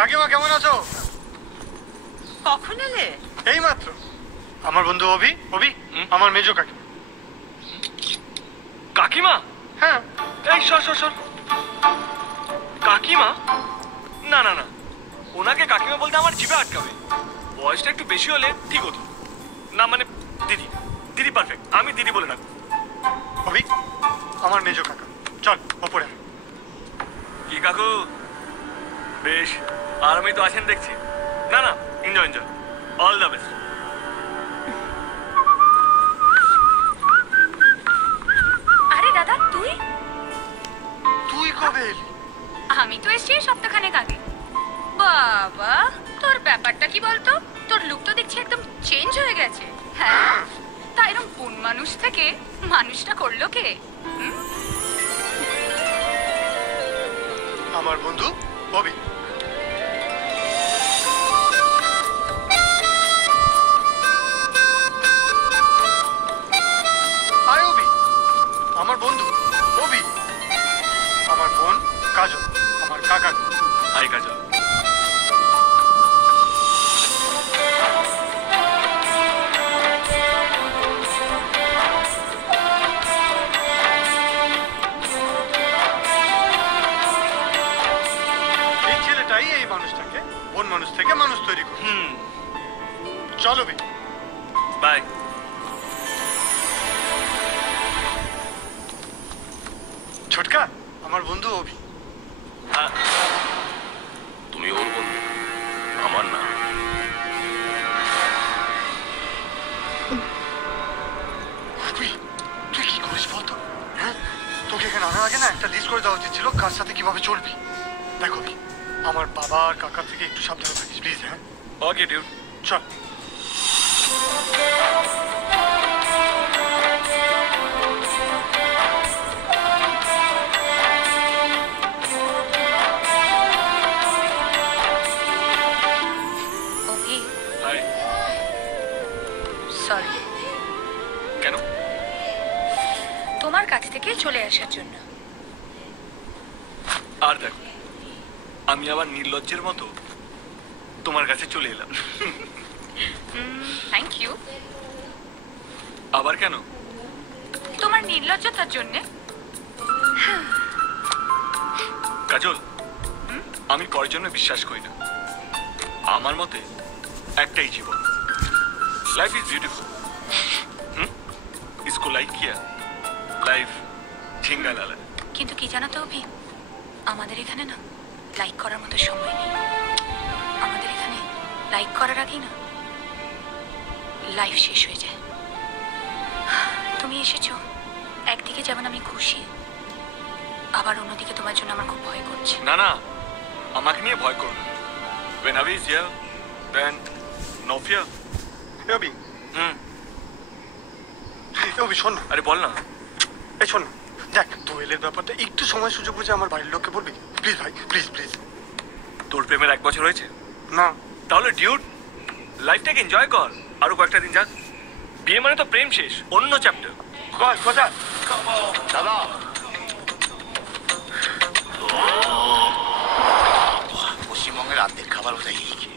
কাকিমা কেমন আছো? কখন এলে? এই মাত্র। আমার বন্ধু অভি। অভি আমার মেজো কাকিমা। কাকিমা? হ্যাঁ। এই সর সর সর। কাকিমা? না না না, ওনাকে কাকিমা বলতে আমার জিভে আটকাবে। বয়সটা একটু বেশি হলে ঠিক হতো। না মানে দিদি, দিদি পারফেক্ট, আমি দিদি বলে রাখবো। অভি আমার মেজো কাকা, চল ওপরে। কি কাকু, বেশ আরামে তো আছেন দেখছি। না না, enjoy enjoy, all the best. আরে দাদা, তুই তুই কবে এলি? আমি তো এসেছি সপ্তাহখানেক আগে। বাবা, তোর ব্যাপারটা কি বলতো? তোর লুক তো দেখছি একদম চেঞ্জ হয়ে গেছে। হ্যাঁ, তা এরকম কোন মানুষ থেকে মানুষটা করলো কে? আমার বন্ধু অভি। হাই অভি। আমার বন্ধু অভি। আমার বোন কাজল, আমার কাকা। হাই কাজল। এই ছেলেটাই এই মানুষটাকে বোন মানুষ থেকে মানুষ তৈরি করে। চল অভি, বাই। ছোটকা আমার বন্ধু অভি। তুমি ওর বন্ধু, আমার না। অভি, তুই কি করিস বলতো? হ্যাঁ, তোকে এখানে আনার আগে না একটা লিস্ট করে দেওয়া উচিত ছিল কার সাথে কিভাবে চলবি। দেখো অভি, আমার বাবা আর কাকার থেকে একটু সাবধানে থাকিস প্লিজ। হ্যাঁ ওকে ডিউড, চল। অভি, হাই। সরি কেন? তোমার কাছ থেকে চলে আসার জন্য। আর দেখো, আমি আবার নির্লজ্জের মতো তোমার কাছে চলে এলাম। Thank you. আবার কেন? তোমার নির্লজ্জতার জন্য। কাজল, আমি পরের জন্য বিশ্বাস করি না। আমার মতে একটাই জীবন, লাইফ ইজ বিউটিফুল। इसको लाइक किया, लाइफ झिंगा लाला। কিন্তু কি জানো তো অভি, আমাদের এখানে না লাইক করার মতো সময় নেই। আমাদের এখানে লাইক করার আগেই না লাইফ শেষ হয়ে যায়। তুমি এসেছো, একদিকে যেমন আমি খুশি, আবার অন্যদিকে তোমার জন্য আমার খুব ভয় করছে। না না, আমাকে নিয়ে ভয় করো না। When Avi is here, then no fear. অভি, অভি শোন না। আরে বল না। এই শোন না, দেখ দোয়েলের ব্যাপারটা একটু সময় সুযোগ বুঝে আমার বাড়ির লোককে বলবি প্লিজ ভাই, প্লিজ প্লিজ। তোর প্রেমের 1 বছর হয়েছে? না। তাহলে ডিউড, লাইফটাকে এনজয় কর, আরো কয়েকটা দিন যাক। বিয়ে মানে তো প্রেম শেষ, অন্য চ্যাপ্টার। বল কথা। দাদা, পশ্চিমবঙ্গের রাতের খাবার কোথায় গিয়েছে?